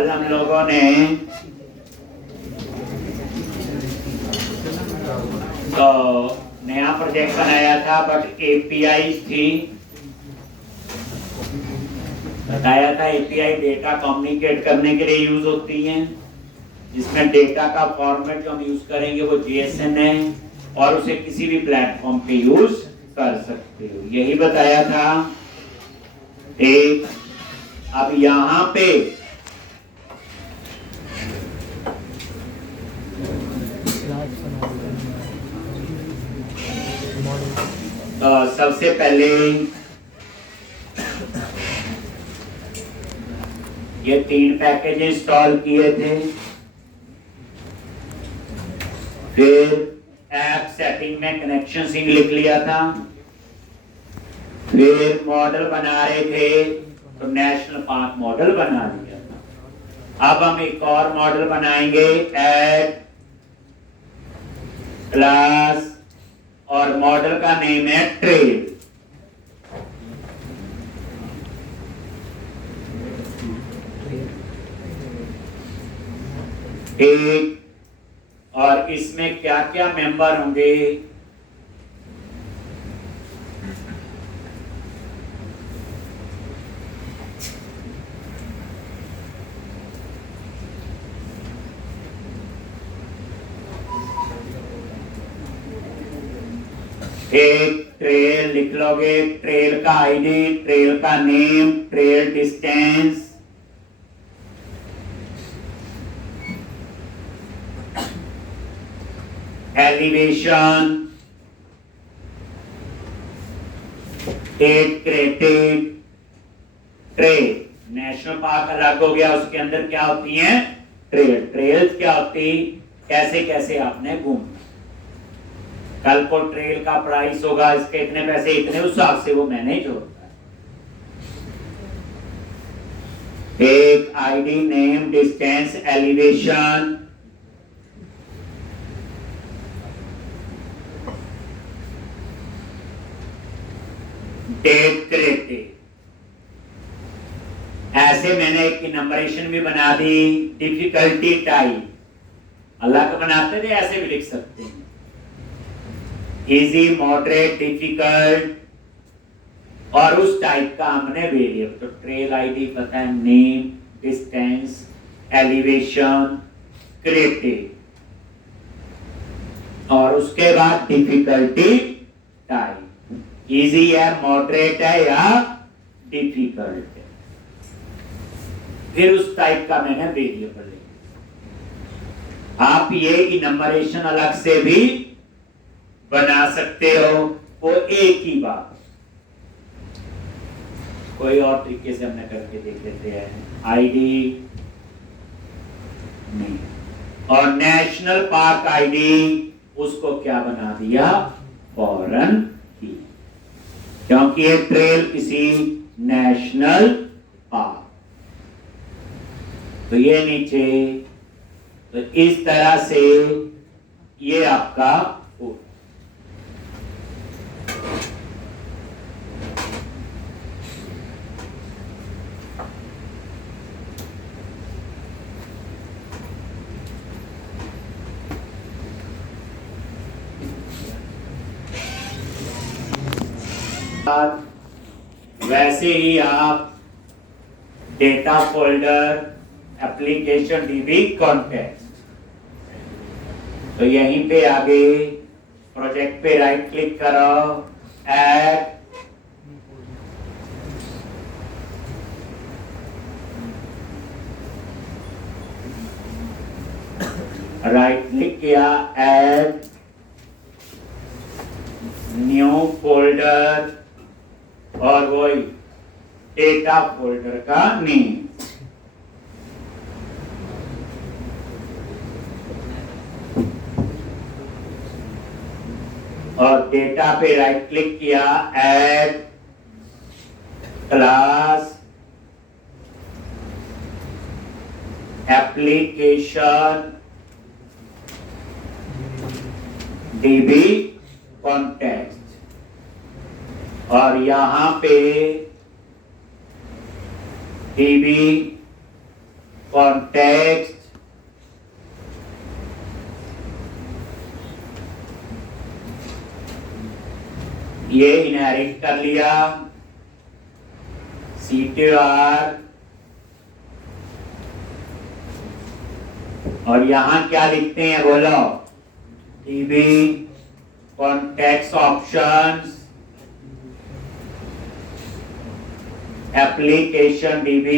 कल हम लोगों ने तो नया प्रोजेक्ट बनाया था, बट एपीआई थी। बताया था एपीआई डेटा कम्युनिकेट करने के लिए यूज होती है, जिसमें डेटा का फॉर्मेट जो हम यूज करेंगे वो जेएसएन है, और उसे किसी भी प्लेटफॉर्म पे यूज कर सकते हो, यही बताया था। एक अब यहां पे सबसे पहले ये 3 पैकेज इंस्टॉल किए थे, फिर ऐप सेटिंग में कनेक्शन सिंक लिख लिया था, फिर मॉडल बना रहे थे तो नेशनल पार्क मॉडल बना लिया था। अब हम एक और मॉडल बनाएंगे, ऐड क्लास, और मॉडल का नेम है ट्रेल। ठीक, और इसमें क्या क्या मेंबर होंगे? एक ट्रेल लिख लोगे, ट्रेल का आईडी, ट्रेल का name, trail distance, elevation, date created, trail. National park अलग हो गया, उसके अंदर क्या होती हैं? ट्रेल। ट्रेल्स क्या होती, कैसे कैसे आपने घूमना। कल को ट्रेल का प्राइस होगा, इसके इतने पैसे, इतने, उस हिसाब से वो मैनेज होता है। एक ID, name, distance, elevation, date created. ऐसे मैंने एक नंबरेशन भी बना दी। डिफिकल्टी टाइप अलग बनाते थे, ऐसे भी लिख सकते हैं, इजी, मॉडरेट, डिफिकल्ट, और उस टाइप का हमने वेरिएबल। तो ट्रेल आईडी पता है, नेम, डिस्टेंस, एलिवेशन, क्रेटेड, और उसके बाद डिफिकल्टी टाइप, इजी है, मॉडरेट है, या डिफिकल्ट है। फिर उस टाइप का मैंने वेरिएबल लिखा। आप ये इनमरेशन अलग से भी बना सकते हो, वो एक ही बात। कोई और तरीके से हमने करके देख लेते हैं। आईडी नहीं, और नेशनल पार्क आईडी उसको क्या बना दिया? फॉरेन की, क्योंकि ये ट्रेल किसी नेशनल पार्क। तो ये नीचे, तो इस तरह से ये आपका हो। वैसे ही आप data folder, application dB, context, तो यहीं पे आगे प्रोजेक्ट पे राइट क्लिक करो, ऐड, राइट क्लिक किया, ऐड न्यू फोल्डर, और वही डेटा फोल्डर का नेम। और डेटा पे राइट क्लिक किया, add class, application dB, context, और यहां पे डीबी कॉन्टेक्स्ट, ये इनहेरिट कर लिया, CTR, और यहां क्या लिखते हैं बोलो, DB context options, application DB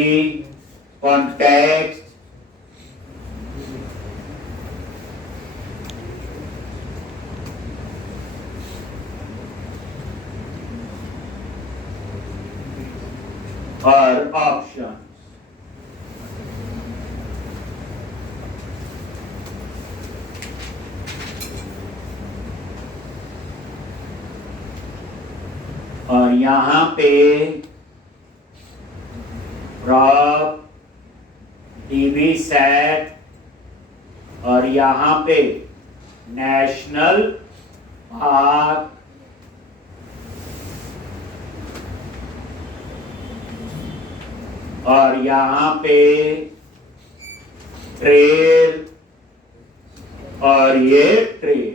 context, और ऑप्शन। और यहां पे प्रॉप DB सेट, और यहां पे नेशनल पार्क, और यहां पे ट्रेल, और ये ट्रेल।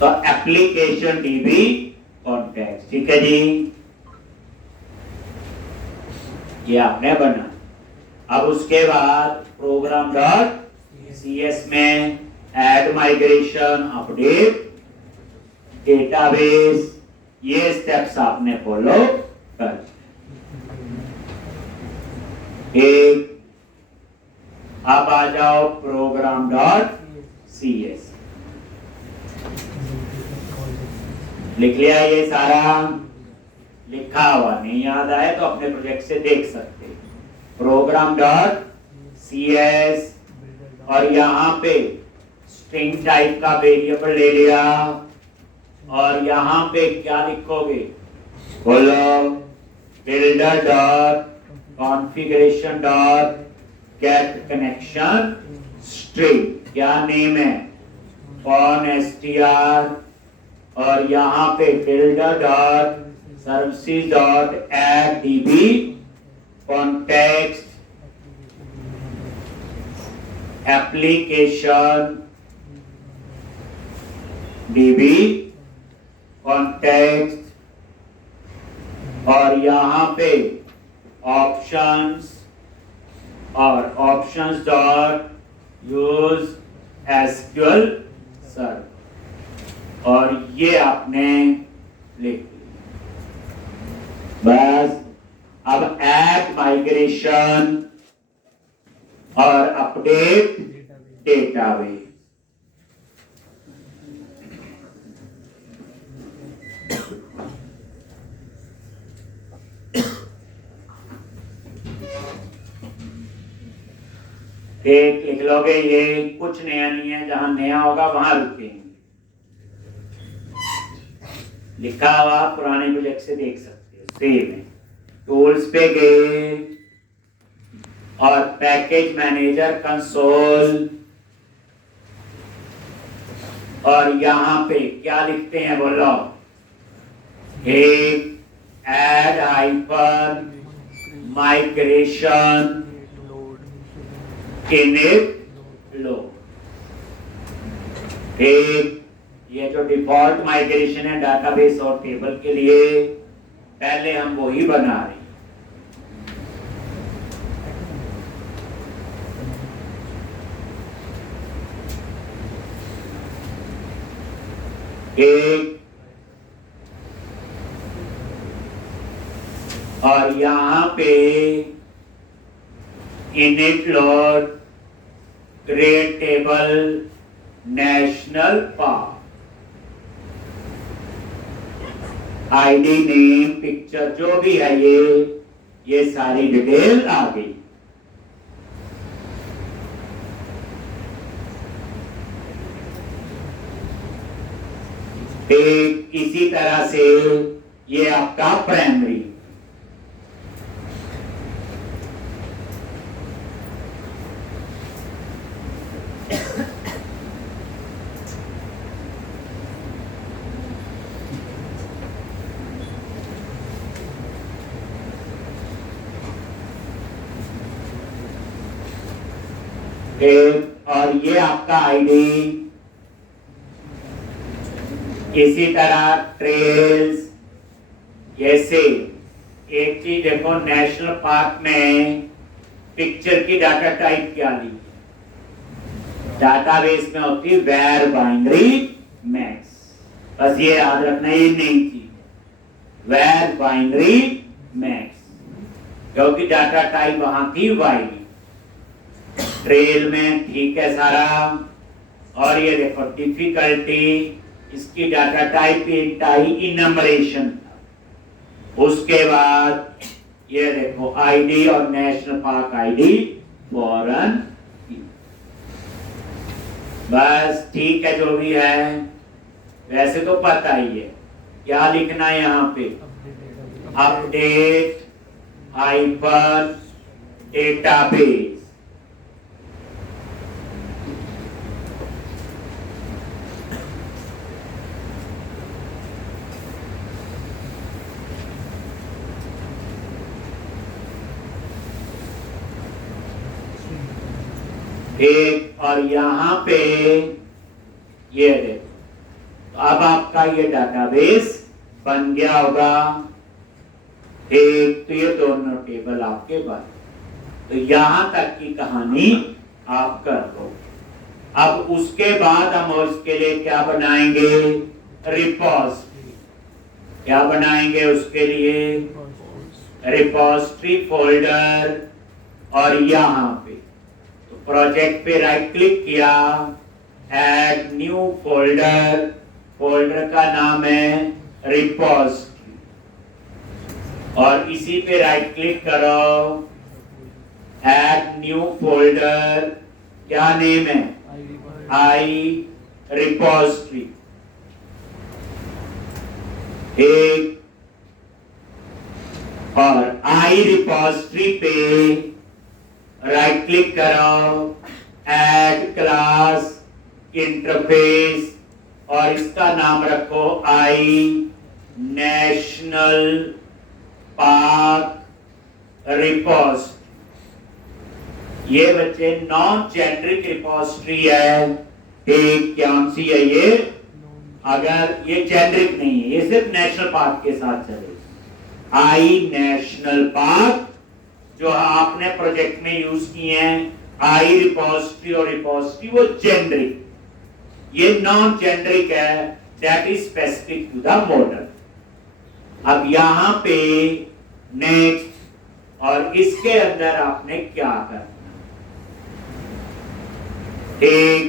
तो एप्लीकेशन DB कॉन्टेक्स्ट, ठीक है जी, ये आपने बना। अब उसके बाद प्रोग्राम डॉट CS में ऐड माइग्रेशन, अपडेट डेटाबेस, ये स्टेप्स आपने फॉलो कर। एक, अब आ जाओ प्रोग्राम डॉट CS, लिख लिया, ये सारा लिखा हुआ, नहीं याद आए तो अपने प्रोजेक्ट से देख सकते। प्रोग्राम डॉट CS, और यहां पे स्ट्रिंग टाइप का वेरिएबल ले लिया, और यहां पे क्या लिखोगे बोलो, builder dot configuration dot get connection string, क्या नेम है ConStr, और यहां पे builder dot services dot add DB context application DB context, और यहां पे ऑप्शंस, और options dot use SQL server, और ये आपने लिख लिया। बस अब ऐड माइग्रेशन और अपडेट डेटाबेस, एक लिख लोगे, ये कुछ नया नहीं है, जहां नया होगा वहां रुकेंगे, लिखा हुआ पुराने प्रोजेक्ट से देख सकते हो। सेव है, टूल्स पे गए और पैकेज मैनेजर कंसोल, और यहां पे क्या लिखते हैं बोलो, एक add hyper migration init load, एक ये जो डिफॉल्ट माइग्रेशन है डाटाबेस और टेबल के लिए, पहले हम वही बना रहे हैं। एक, और यहां पे init load create table national park, ID name picture जो भी है ये सारी डिटेल आ गई। एक इसी तरह से ये आपका प्राइमरी, और ये आपका आईडी। इसी तरह ट्रेल्स, जैसे एक चीज देखो, नेशनल पार्क में पिक्चर की डाटा टाइप क्या ली, डाटाबेस में होती है वेर बाइनरी मैक्स, बस ये याद रखना, ये नहीं थी वेर बाइनरी मैक्स, क्योंकि डाटा टाइप वहां थी वाई। ट्रेल में ठीक है सारा। और ये देखो डिफिकल्टी, इसकी डाटा टाइप इनम्बरेशन था। उसके बाद ये देखो आईडी और नेशनल पार्क आईडी फॉरन, बस ठीक है जो भी है, वैसे तो पता ही है क्या लिखना है यहाँ पे, अपडेट हाइपर डेटाबेस। एक और यहाँ पे ये देखो, तो अब आपका ये डाटाबेस बन गया होगा। एक तो ये दोनों टेबल आपके पास, तो यहां तक की कहानी आप कर दो। अब उसके बाद हम उसके लिए क्या बनाएंगे, रिपोजिटरी। क्या बनाएंगे उसके लिए, रिपोजिटरी फोल्डर। और यहां पे तो प्रोजेक्ट पे राइट क्लिक किया, ऐड न्यू फोल्डर, फोल्डर का नाम है रिपोजिटरी, और इसी पे राइट क्लिक करो, ऐड न्यू फोल्डर, क्या नेम है, आई रिपोजिटरी। एक और आई रिपोजिटरी पे राइट क्लिक करो, ऐड क्लास इंटरफेस, और इसका नाम रखो आई नेशनल पार्क रिपोजिटरी। ये बच्चे नॉन जेनरिक रिपोजिटरी है, एक कौन सी है ये, अगर ये जेनरिक नहीं है, ये सिर्फ नेशनल पार्क के साथ चले। आई नेशनल पार्क जो आपने प्रोजेक्ट में यूज किए हैं, आई रिपोजिटरी और रिपोजिटरी वो जेनरिक, ये नॉन जेनरिक है, that is specific to the model. अब यहां पे नेक्स्ट, और इसके अंदर आपने क्या करना, ठीक,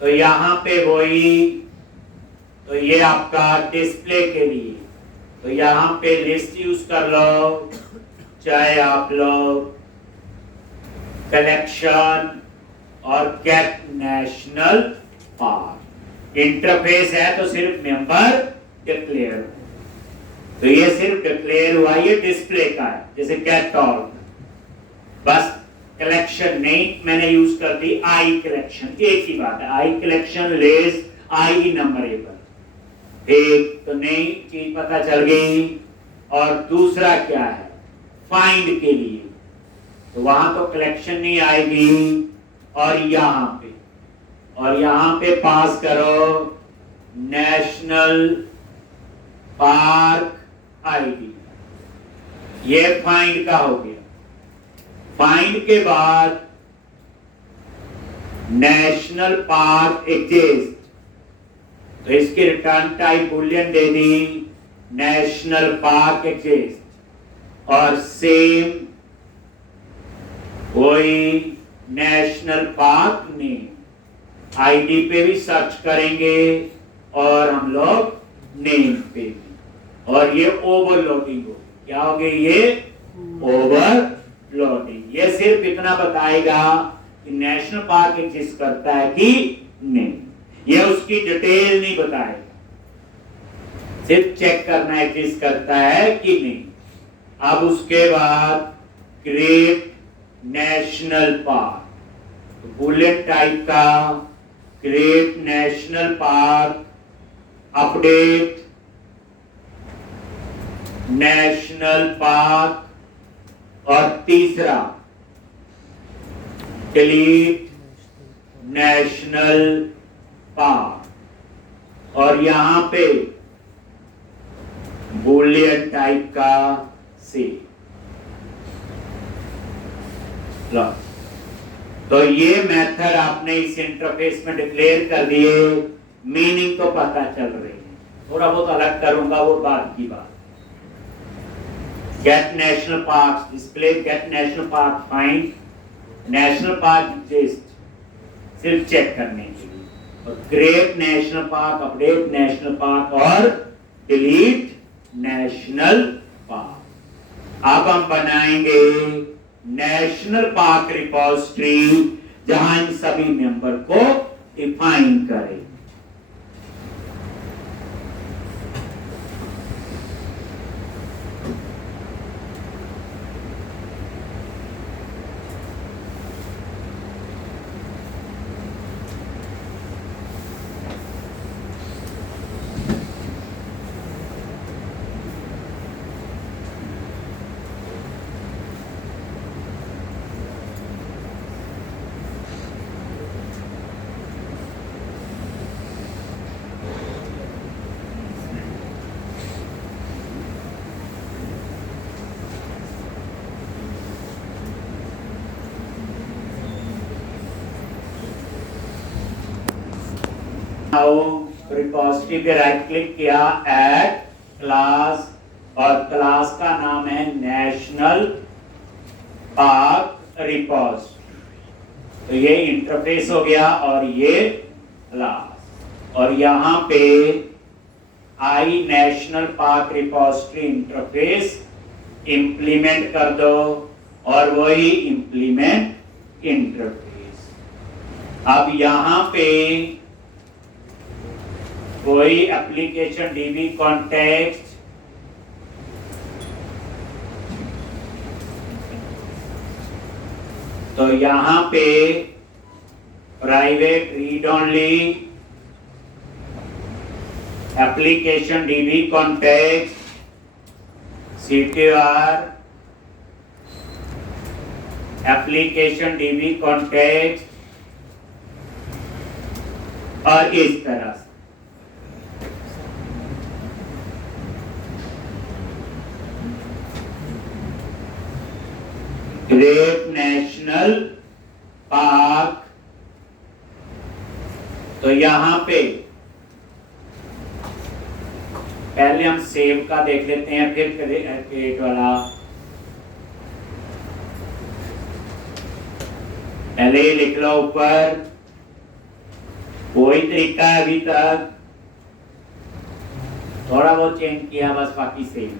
तो यहां पे वही, तो ये आपका डिस्प्ले के लिए, तो यहां पे लिस्ट यूज कर लो, चाहे आप लोग कलेक्शन और गेट नेशनल पार्क। इंटरफेस है तो सिर्फ मेंबर डिक्लेयर, तो ये सिर्फ डिक्लेयर हुआ, ये डिस्प्ले का है, जैसे गेट ऑल, बस कलेक्शन नहीं मैंने यूज कर दी आई कलेक्शन, एक ही बात है, आई कलेक्शन लेस आई नंबरेबल, एक तो नई चीज पता चल गई। और दूसरा क्या है, फाइंड के लिए, तो वहां तो कलेक्शन नहीं आएगी, और यहां पे पास करो नेशनल पार्क आईडी, ये फाइंड का हो गया। फाइंड के बाद नेशनल पार्क एग्जिस्ट, तो इसकी रिटर्न टाइप बुलियन दे दी, नेशनल पार्क एग्जिस्ट, और सेम वही नेशनल पार्क नेम, आईडी पे भी सर्च करेंगे और हम लोग नेम पे भी, और ये ओवरलोडिंग हो, क्या हो गई ये ओवरलोडिंग। ये सिर्फ इतना बताएगा कि नेशनल पार्क एग्जिस्ट करता है कि नहीं, ये उसकी डिटेल नहीं बताएगा, सिर्फ चेक करना एग्जिस्ट करता है कि नहीं। अब उसके बाद create national park, bullet type का create national park, update national park, और तीसरा डिलीट नेशनल पार्क, और यहां पे बुलियन टाइप का सी। तो ये मेथड आपने इस इंटरफेस में डिक्लेयर कर दिए, मीनिंग तो पता चल रही है, थोड़ा बहुत अलग करूंगा वो बाद की बात। Get national park display, get national park find, national park exist सिर्फ चेक करने के लिए, और create national park, update national park, और डिलीट नेशनल पार्क। अब हम बनाएंगे नेशनल पार्क रिपोजिटरी जहां इन सभी मेंबर को डिफाइन करें। रिपोजिटरी पे राइट क्लिक किया, ऐड क्लास, और क्लास का नाम है नेशनल पार्क रिपोजिटरी। तो ये इंटरफेस हो गया और ये क्लास, और यहां पे I national park repository interface implement कर दो, और वही इंप्लीमेंट इंटरफेस। अब यहां पे कोई एप्लीकेशन डीबी कॉन्टेक्स्ट, तो यहां पे private read only application dB context CTR application dB context, और इस तरह से क्रिएट नेशनल पार्क। तो यहां पे पहले हम सेव का देख लेते हैं, फिर क्रिएट वाला। पहले ही लिख लो ऊपर, कोई तरीका है अभी तक, थोड़ा बहुत चेंज किया बस, बाकी सेम।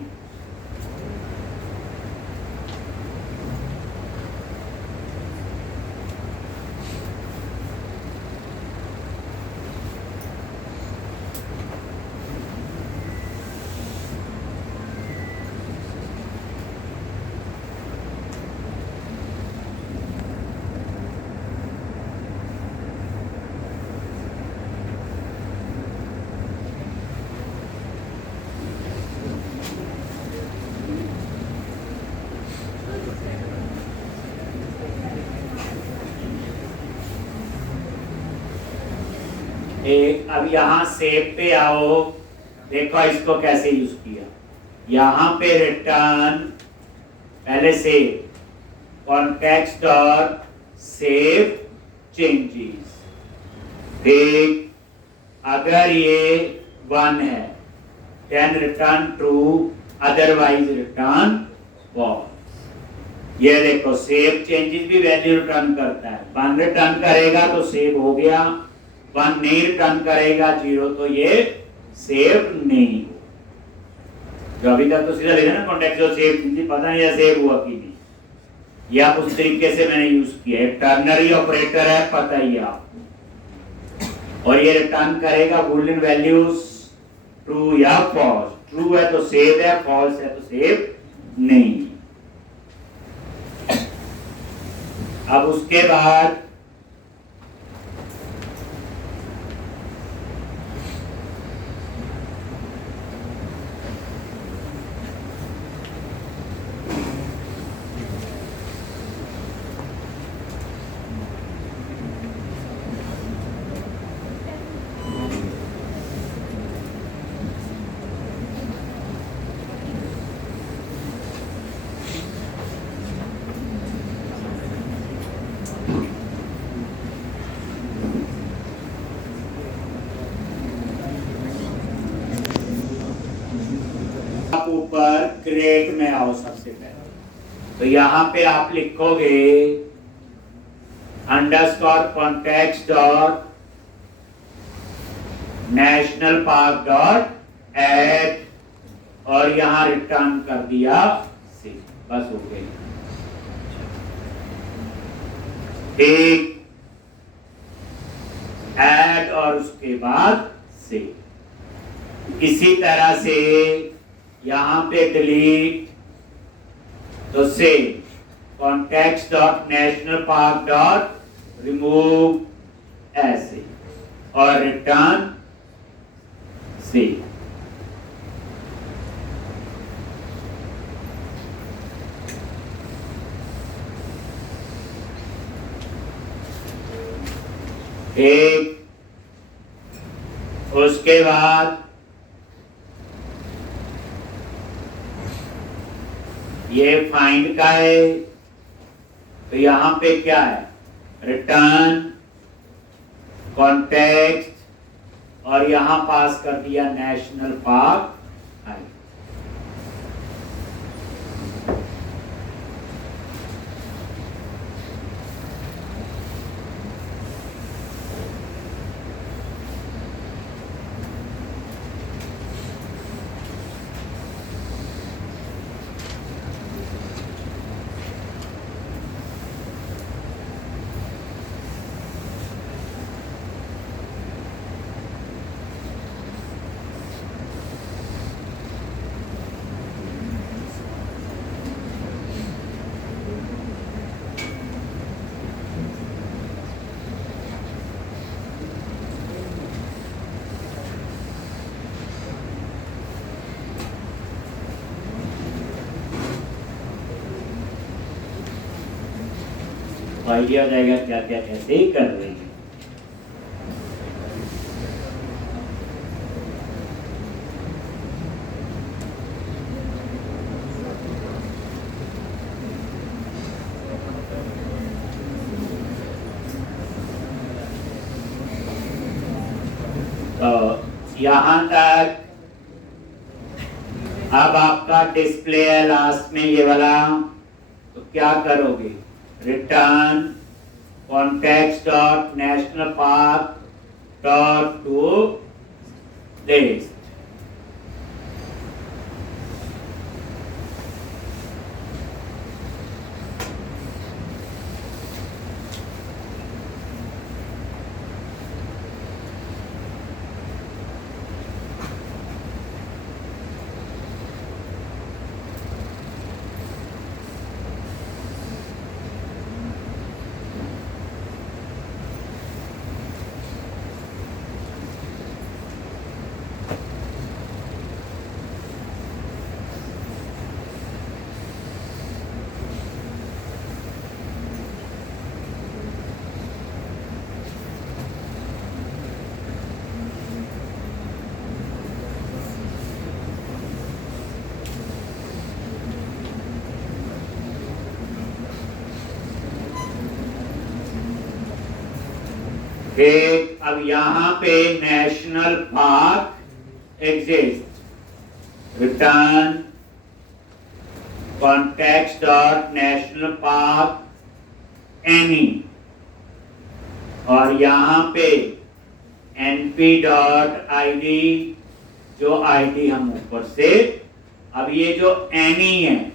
अब यहां सेव पे आओ, देखो इसको कैसे यूज किया। यहां पे रिटर्न, पहले सेव कॉन्टेक्स्ट और सेव चेंजेस। देख, अगर ये 1 है then return true, otherwise return false. ये देखो सेव चेंजेस भी वैल्यू रिटर्न करता है। 1 रिटर्न करेगा तो सेव हो गया, 1 नहीं रिटर्न करेगा 0 तो ये सेव नहीं हो। जो अभी तक तो सीधा लिखा ना कॉन्टेक्स्ट जो सेव थी, पता नहीं या सेव हुआ कि नहीं, या उस तरीके से मैंने यूज किया है। टर्नरी ऑपरेटर है, पता ही है आपको। और ये रिटर्न करेगा बूलियन वैल्यूज ट्रू या फॉल्स। ट्रू है तो सेव है, फॉल्स है तो सेव नहीं। अब उसके बाद ऊपर क्रिएट में आओ सबसे पहले। तो यहां पे आप लिखोगे underscore context dot national park dot add और यहां रिटर्न कर दिया सी, बस हो गई। ठीक, एड और उसके बाद से इसी तरह से यहां पे डिलीट तो से context dot national park dot remove ऐसे और रिटर्न से। एक उसके बाद ये फाइंड का है, तो यहां पे क्या है, रिटर्न कॉन्टेक्स्ट और यहां पास कर दिया नेशनल पार्क। आइडिया हो जाएगा क्या क्या कैसे ही कर रहे हैं। तो यहां तक अब आपका डिस्प्ले है लास्ट में ये वाला, तो क्या करोगे, return context dot national park dot to list. एक अब यहां पे national park exist, return context dot national park any, और यहां पे np.id, जो आईडी हम ऊपर से, अब ये जो एनी है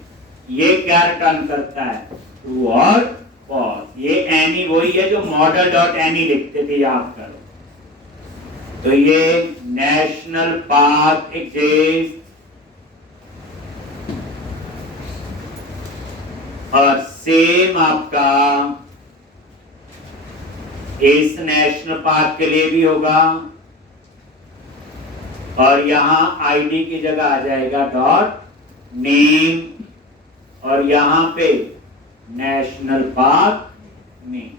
ये क्या रिटर्न करता है, ट्रू और फॉल्स। ये एनी वही है जो मॉडल डॉट एनी लिखते थे, याद करो। तो ये नेशनल पार्क एग्जिस्ट और सेम आपका इस नेशनल पार्क के लिए भी होगा, और यहां आईडी की जगह आ जाएगा डॉट नेम, और यहां पे नेशनल पार्क नेम।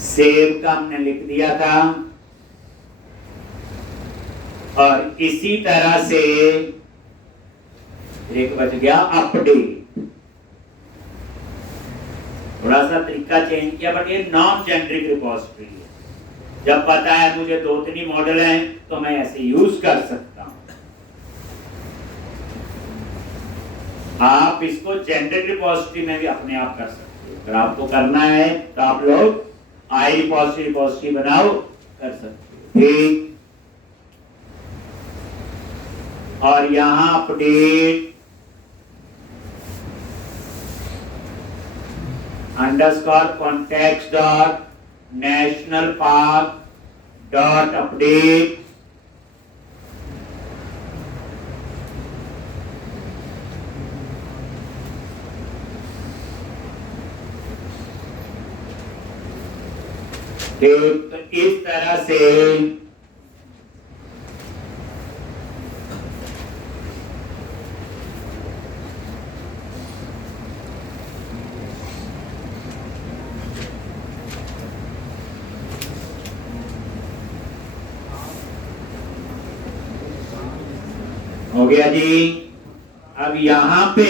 सेव का हमने लिख दिया था, और इसी तरह से एक बच गया अपडेट। थोड़ा सा तरीका चेंज किया, बट ये नॉन जेनरिक रिपोजिटरी है। जब पता है मुझे 2-3 मॉडल हैं तो मैं ऐसे यूज कर सकता हूं। आप इसको जेनरिक रिपोजिटरी में भी अपने आप कर सकते हो। अगर आपको करना है तो आप लोग आई रिपोजिटरी बनाओ, कर सकते हो। ठीक, और यहां update underscore context dot national park dot update, तो इस तरह से हो गया जी। अब यहां पे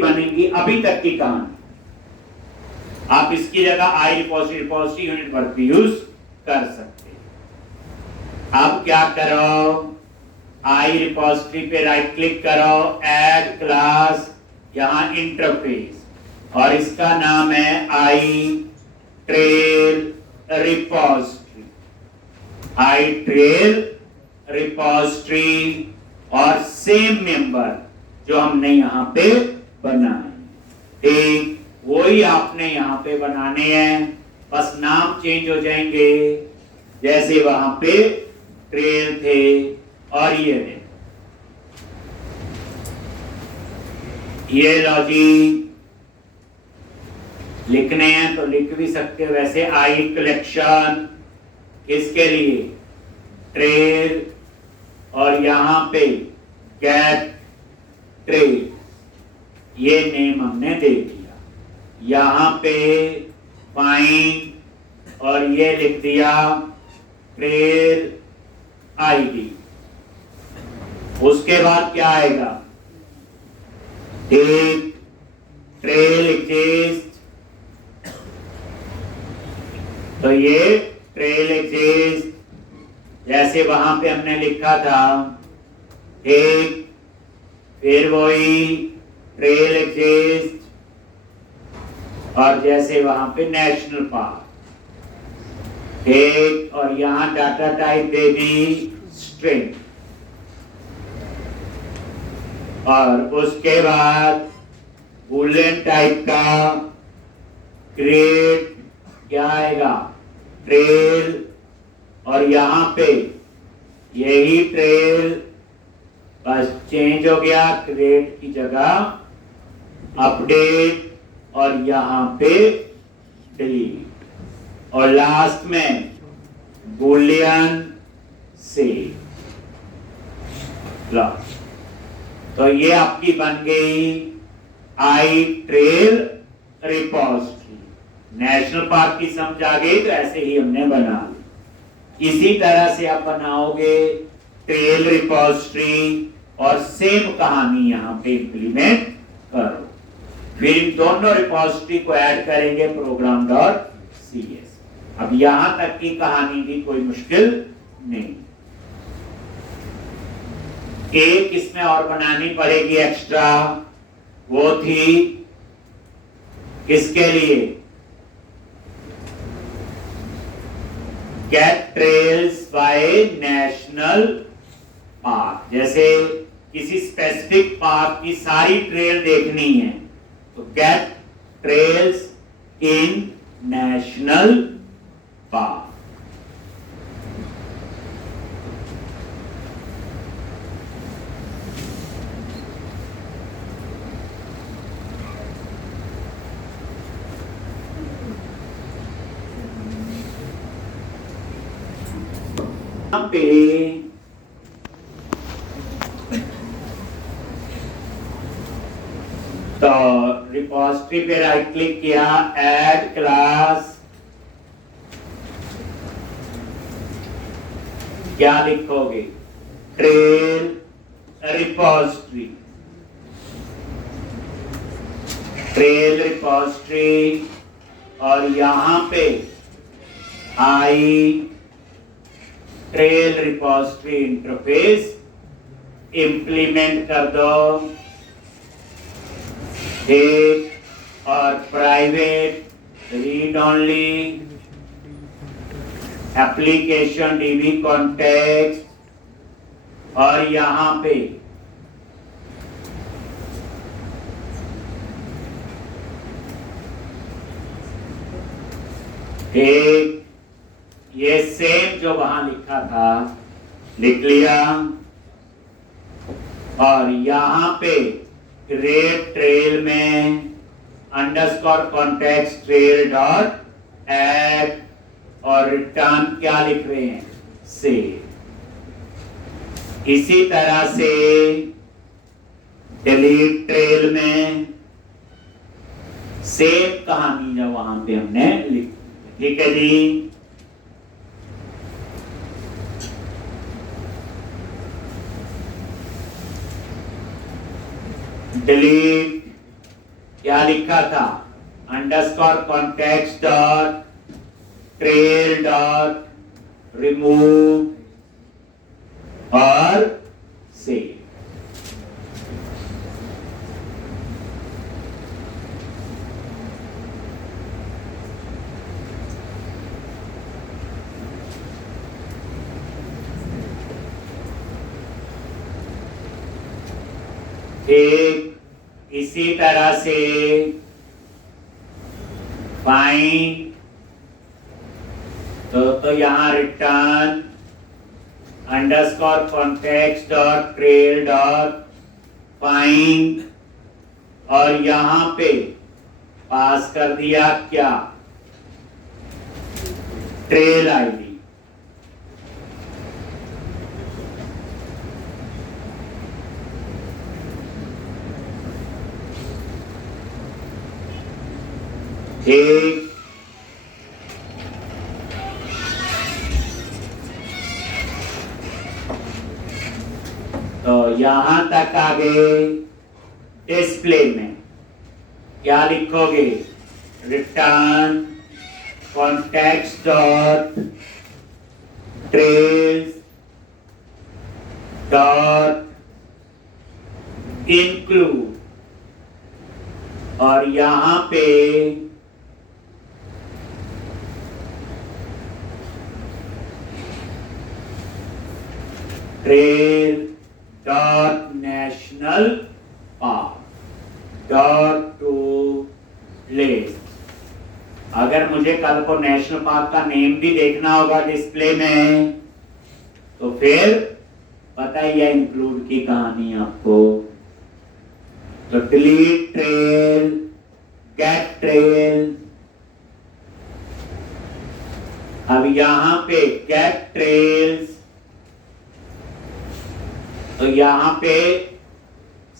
बनेगी अभी तक की कहानी। आप इसकी जगह आई रिपोजिटरी यूनिट वर्क भी यूज कर सकते हैं। अब क्या करो, आई रिपोजिटरी पे राइट क्लिक करो, ऐड क्लास, यहां इंटरफेस, और इसका नाम है आई ट्रेल रिपोजिटरी। आई ट्रेल रिपोजिटरी और सेम मेंबर जो हमने यहां पे बनाए, ठीक वही आपने यहां पे बनाने हैं, बस नाम चेंज हो जाएंगे। जैसे वहां पे ट्रेल थे और ये लो जी, लिखने हैं तो लिख भी सकते हो। वैसे आई कलेक्शन किसके लिए, ट्रेल, और यहां पे गेट ट्रेल, ये नेम हमने दे दिया। यहां पे फाइंड, और ये लिख दिया ट्रेल आईडी। उसके बाद क्या आएगा, एक ट्रेल एग्जिस्ट, तो ये ट्रेल एग्जिस्ट जैसे वहां पे हमने लिखा था, एक फिर वही ट्रेल एग्जिस्ट, और जैसे वहां पे नेशनल पार्क, एक, और यहां डाटा टाइप दे दी स्ट्रिंग, और उसके बाद बूलियन टाइप का क्रिएट क्या आएगा, ट्रेल, और यहां पे यही ट्रेल बस चेंज हो गया, क्रिएट की जगह अपडेट और यहां पे डिलीट और लास्ट में बूलियन से। तो ये आपकी बन गई आई ट्रेल रिपोजिटरी। नेशनल पार्क की समझ आ गई, तो ऐसे ही हमने बना ली। इसी तरह से आप बनाओगे ट्रेल रिपोजिटरी और सेम कहानी यहां पे इंप्लीमेंट करो। फिर इन दोनों रिपोजिटरी को ऐड करेंगे program.cs। अब यहां तक की कहानी भी कोई मुश्किल नहीं। एक इसमें और बनानी पड़ेगी एक्स्ट्रा, वो थी किसके लिए, get trails by national park. जैसे किसी स्पेसिफिक पार्क की सारी ट्रेल देखनी है तो गेट ट्रेल्स इन नेशनल पार्क। पे तो रिपोजिटरी पे राइट क्लिक किया, ऐड क्लास, क्या लिखोगे, ट्रेल रिपोजिटरी, ट्रेल रिपोजिटरी और यहां पे आई ट्रेल रिपोजिटरी इंटरफेस इंप्लीमेंट कर दो। एक और private read only application dB context और यहां पे एक ये सेम जो वहां लिखा था लिख लिया और यहां पे क्रिएट ट्रेल में underscore context trail dot add और रिटर्न क्या लिख रहे हैं, सेव। इसी तरह से डिलीट ट्रेल में सेम कहानी जो वहां पे हमने लिखी, ठीक है जी। डिलीट क्या लिखा था, underscore context dot trail dot remove और सेव। एक इसी तरह से फाइंड तो यहां return underscore context dot trail dot find और यहां पे पास कर दिया क्या, ट्रेल आईडी। एक तो यहां तक आ गए। डिस्प्ले में क्या लिखोगे, return context dot trails dot include और यहां पे trail dot national park dot to place. अगर मुझे कल को नेशनल पार्क का नेम भी देखना होगा डिस्प्ले में तो फिर पता ही है इंक्लूड की कहानी आपको। तो डिलीट ट्रेल, गेट ट्रेल। अब यहां पे गेट ट्रेल्स, तो यहां पे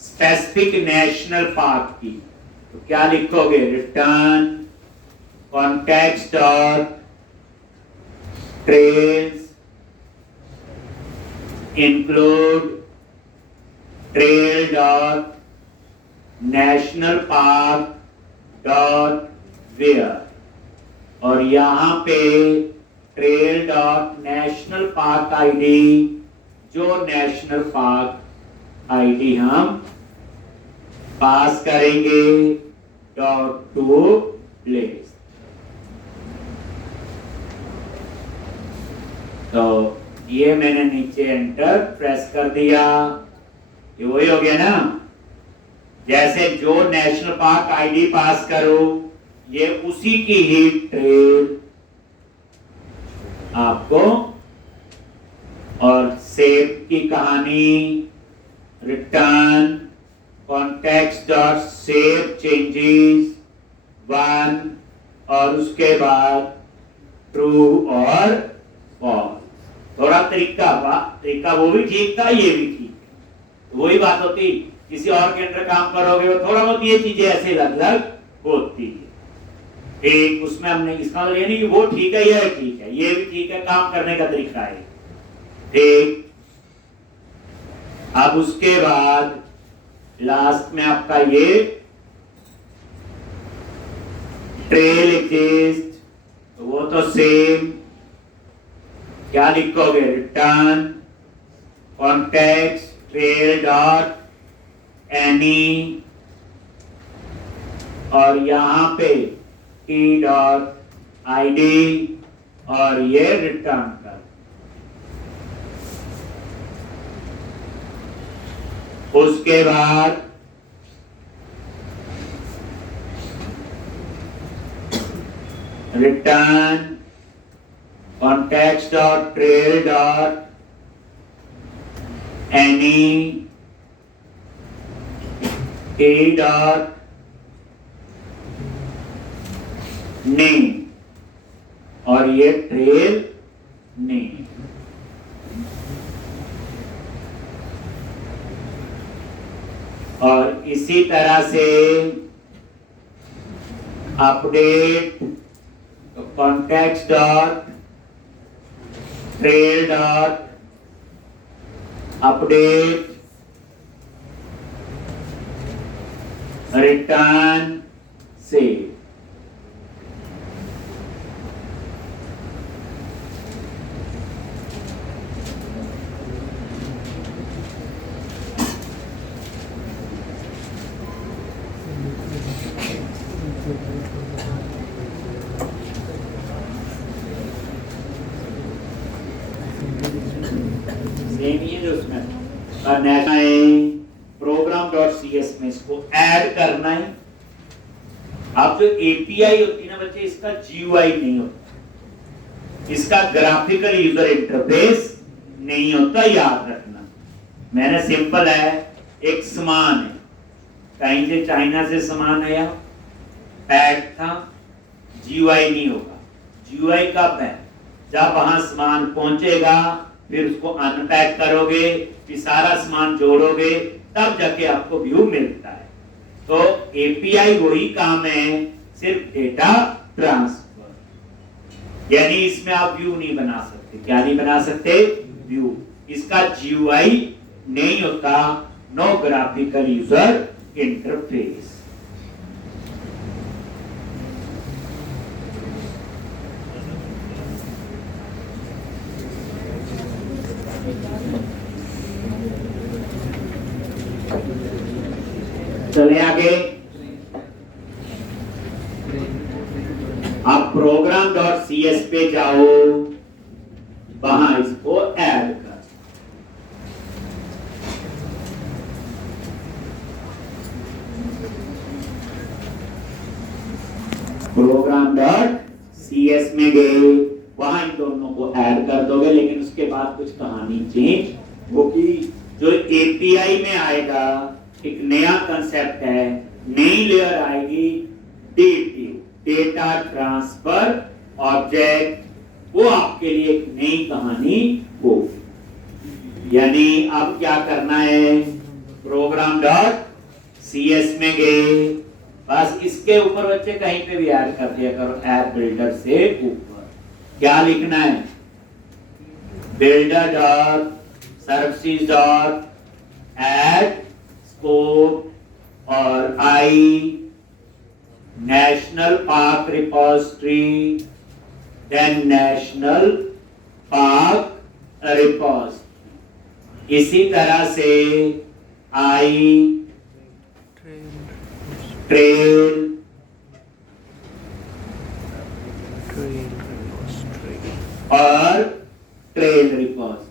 स्पेसिफिक नेशनल पार्क की, तो क्या लिखोगे? Return context dot trails include trail dot national park dot where, और यहां पे trail dot national park ID, जो नेशनल पार्क आईडी हम पास करेंगे डॉट टू प्लेस। तो ये मैंने नीचे एंटर प्रेस कर दिया, ये वही हो गया ना। जैसे जो नेशनल पार्क आईडी पास करो, ये उसी की ही ट्रेल आपको। और सेव की कहानी, return context dot save changes 1, और उसके बाद ट्रू और फॉल्स। थोड़ा तरीका वो भी ठीक था, ये भी ठीक है। वही बात होती, किसी और के अंदर काम करोगे तो थोड़ा बहुत ये चीजें ऐसे अलग अलग होती है। एक उसमें हमने इसका मतलब ये नहीं कि वो ठीक है, यह ठीक है, ये भी ठीक है, काम करने का तरीका है ठीक। अब उसके बाद लास्ट में आपका ये ट्रेल एग्जिस्ट, तो वो तो सेम, क्या लिखोगे? Return context trail dot any, और यहां पे टी डॉट आईडी, और ये रिटर्न कर। उसके बाद return context dot trail dot any T dot name, और ये ट्रेल नेम। और इसी तरह से update context dot trail dot update return save. Same ही है जो उसमें प्रोग्राम डॉट सी एस में इसको ऐड करना है। अब जो एपीआई होती है ना बच्चे, इसका जीयूआई नहीं होता, इसका ग्राफिकल यूजर इंटरफेस नहीं होता, याद रखना। मैंने सिंपल है, एक सामान है, कहीं से चाइना से सामान आया, पैक था, जीयूआई नहीं होगा। जीयूआई कब है? जब वहां सामान पहुंचेगा, फिर उसको अनपैक करोगे, फिर सारा सामान जोड़ोगे, तब जाके आपको व्यू मिलता है। तो एपीआई वही काम है, सिर्फ डेटा ट्रांसफर। यानी इसमें आप व्यू नहीं बना सकते। क्या नहीं बना सकते? व्यू। इसका जीयूआई नहीं होता, नो ग्राफिकल यूजर इंटरफेस। चले आगे। आप प्रोग्राम डॉट सी एस पे जाओ, वहां इसको ऐड कर। प्रोग्राम डॉट सी एस में गए, वहां इन दोनों को ऐड कर दोगे, लेकिन उसके बाद कुछ कहानी चेंज वो कि जो एपीआई में आएगा एक नया कंसेप्ट है, नई लेयर आएगी डीटीओ, डेटा ट्रांसफर ऑब्जेक्ट, वो आपके लिए एक नई कहानी होगी। यानी अब क्या करना है, प्रोग्राम डॉट सीएस में गए, बस इसके ऊपर बच्चे कहीं पे भी ऐड कर दिया करो, ऐप बिल्डर से ऊपर क्या लिखना है, builder dot services dot add scope और I national park repository, then national park repository. इसी तरह से आई ट्रेल और ट्रेल रिपोजिटरी।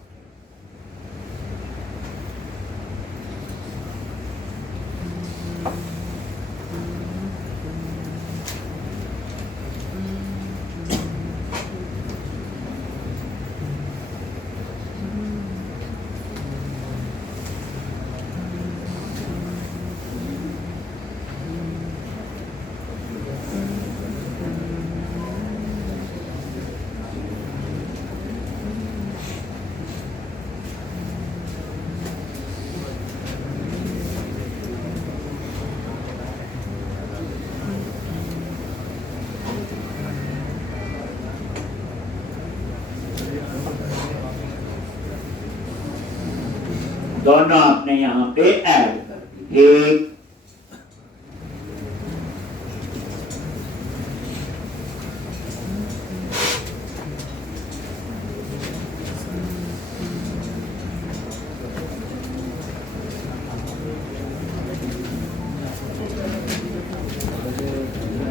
दोनों आपने यहां पे ऐड कर दी। एक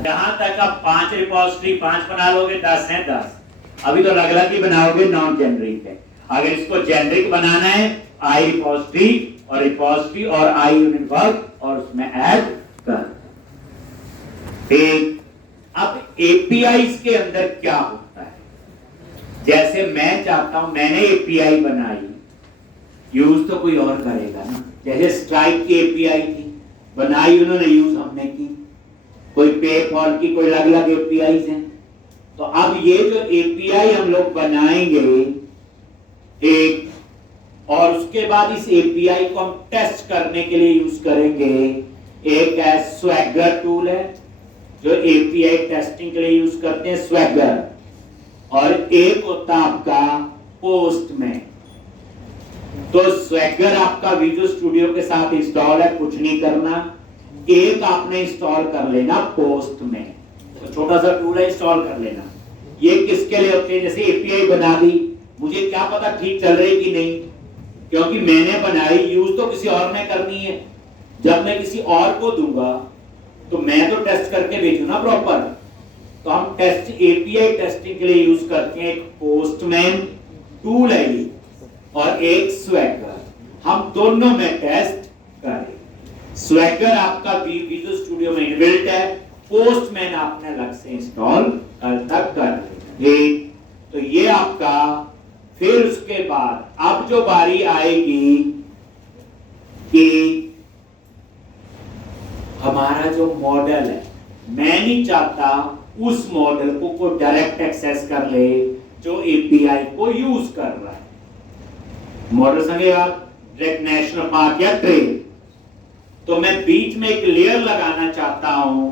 जहां तक आप 5 रिपोजिटरी 5 बना लोगे, 10 है 10। अभी तो अलग अलग ही बनाओगे, नॉन जेनरिक है। अगर इसको जेनरिक बनाना है, आई रिपोजिटरी और आई यूनिट वर्क और उसमें ऐड कर। ठीक, अब एपीआई के अंदर क्या होता है, जैसे मैं चाहता हूं, मैंने एपीआई बनाई, यूज तो कोई और करेगा ना। जैसे स्ट्राइक की एपीआई थी, बनाई उन्होंने, यूज हमने की, कोई पेपॉल की, कोई अलग अलग एपीआई हैं। तो अब ये जो एपीआई हम लोग बनाएंगे एक, और उसके बाद इस एपीआई को हम टेस्ट करने के लिए यूज करेंगे। एक है स्वैगर टूल है जो एपीआई टेस्टिंग के लिए यूज करते हैं, स्वैगर, और एक होता आपका पोस्टमैन। तो स्वैगर आपका विजुअल स्टूडियो के साथ इंस्टॉल है, कुछ नहीं करना। एक आपने इंस्टॉल कर लेना पोस्टमैन, तो छोटा सा टूल है, इंस्टॉल कर लेना। ये किसके लिए होते हैं, जैसे एपीआई बना दी, मुझे क्या पता ठीक चल रही कि नहीं, क्योंकि मैंने बनाई, यूज तो किसी और ने करनी है। जब मैं किसी और को दूंगा तो मैं तो टेस्ट करके भेजू ना प्रॉपर। तो हम टेस्ट एपीआई टेस्टिंग के लिए यूज करते हैं, एक पोस्टमैन टूल है ये, और एक स्वैगर। हम दोनों में टेस्ट करें। स्वैगर आपका विजुअल स्टूडियो में इनबिल्ट है, पोस्टमैन आपने अलग से इंस्टॉल कर लेना। तो ये आपका, फिर उसके बाद अब जो बारी आएगी कि हमारा जो मॉडल है, मैं नहीं चाहता उस मॉडल को डायरेक्ट एक्सेस कर ले जो एपीआई को यूज कर रहा है। मॉडल समझे आप, डायरेक्ट नेशनल पार्क या ट्रेल, तो मैं बीच में एक लेयर लगाना चाहता हूं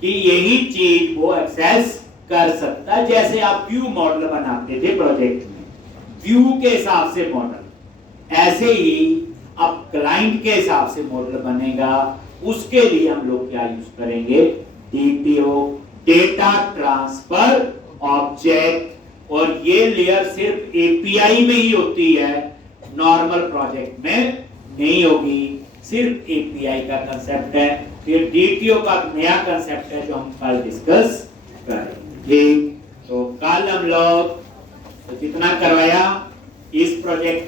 कि यही चीज वो एक्सेस कर सकता है। जैसे आप व्यू मॉडल बनाते थे प्रोजेक्ट में, व्यू के हिसाब से मॉडल, ऐसे ही अब क्लाइंट के हिसाब से मॉडल बनेगा। उसके लिए हम लोग क्या यूज करेंगे, डीटीओ, डेटा ट्रांसफर ऑब्जेक्ट। और ये लेयर सिर्फ एपीआई में ही होती है, नॉर्मल प्रोजेक्ट में नहीं होगी, सिर्फ एपीआई का कंसेप्ट है। फिर डीटीओ का नया कंसेप्ट है जो हम कल डिस्कस करेंगे। तो कल हम लोग जितना करवाया इस प्रोजेक्ट